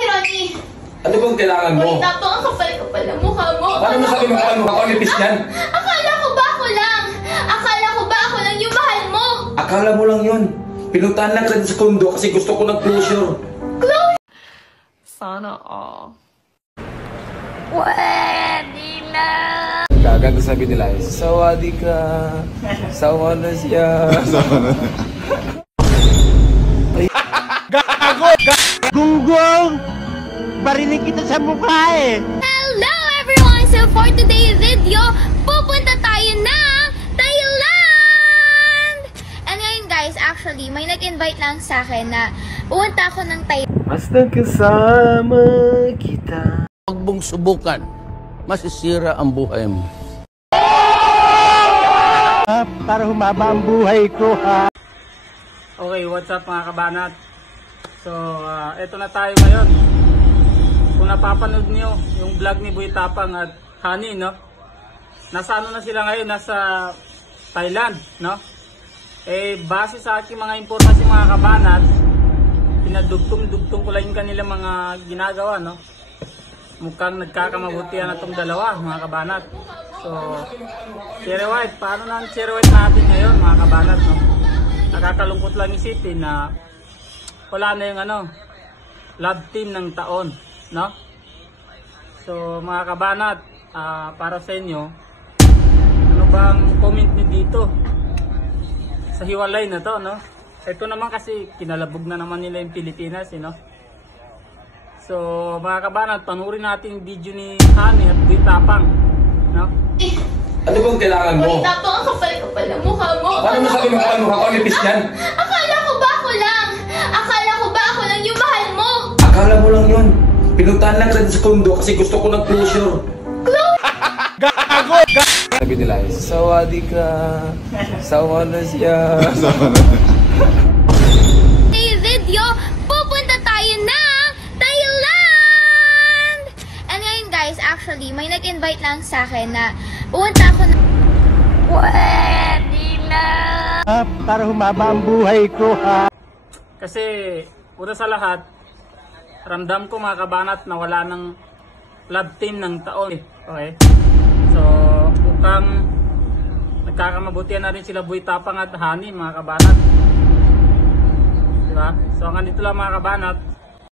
Hoy, Ronnie! Ano bang kailangan mo? Hoy, tapang ang kapal-kapal ng mukha mo. Paano mo sabi mukha mo? Ako nipis yan? Akala ko ba ako lang? Akala ko ba ako lang yung mahal mo? Akala mo lang yun. Pinuntahan lang kita sa kondo kasi gusto ko ng closure. Sana all. Pwede na! Gagang sabi nila, sawadi ka, sawa na siya. Gunggong! Barinig kita sa mukha eh! Hello everyone! So for today's video, pupunta tayo ng Thailand! And ngayon guys, actually, may nag-invite lang sa akin na pupunta ako ng Thailand. Basta kasama kita. Huwag mong subukan. Masisira ang buhay mo. Para humaba ang buhay ko ha! Okay, what's up mga kabanat? So, eto na tayo ngayon. Kung napapanood nyo yung vlog ni Boy Tapang at Honey, no? Nasa ano na sila ngayon? Nasa Thailand, no? Eh, base sa aking mga impormasyon mga kabanat, pinadugtong-dugtong ko lang yung kanilang mga ginagawa, no? Mukhang nagkakamabutihan na itong dalawa, mga kabanat. So, Cherry White, paano na ang Cherry White natin ngayon, mga kabanat, no? Nakakalungkot lang isipin na wala na yung love team ng taon, no? So, mga kabanat, para sa inyo, ano bang comment niyo dito sa hiwalay na to, no? Ito naman kasi kinalabog na naman nila yung Pilipinas, no? So, mga kabanat, panurin natin yung video ni Honey at Boy Tapang, no? Ano bang kailangan mo? Hoy, tapang ang kapal-kapal ng mukha mo. Paano mo sabi mukha mo? Ako nipis yan? Akala ko ba ako lang? Akala ko ba ako lang yung mahal mo? Akala mo lang yun. Pinuntahan lang kita sa kondo kasi gusto ko ng closure. Sabi nila, sawadi ka, sawa na siya. Today's video, pupunta tayo ng Thailand! And ngayon guys, actually, may nag-invite lang sa akin na pupunta ako ng... Pwede na! Para humaba ang buhay ko ha! Kasi, una sa lahat, ramdam ko mga kabanat na wala ng love team ng taon. Okay? So, mukhang nagkakamabutihan na rin sila Boy Tapang at Honey, mga kabanat. Diba? So, hanggang dito lang mga kabanat.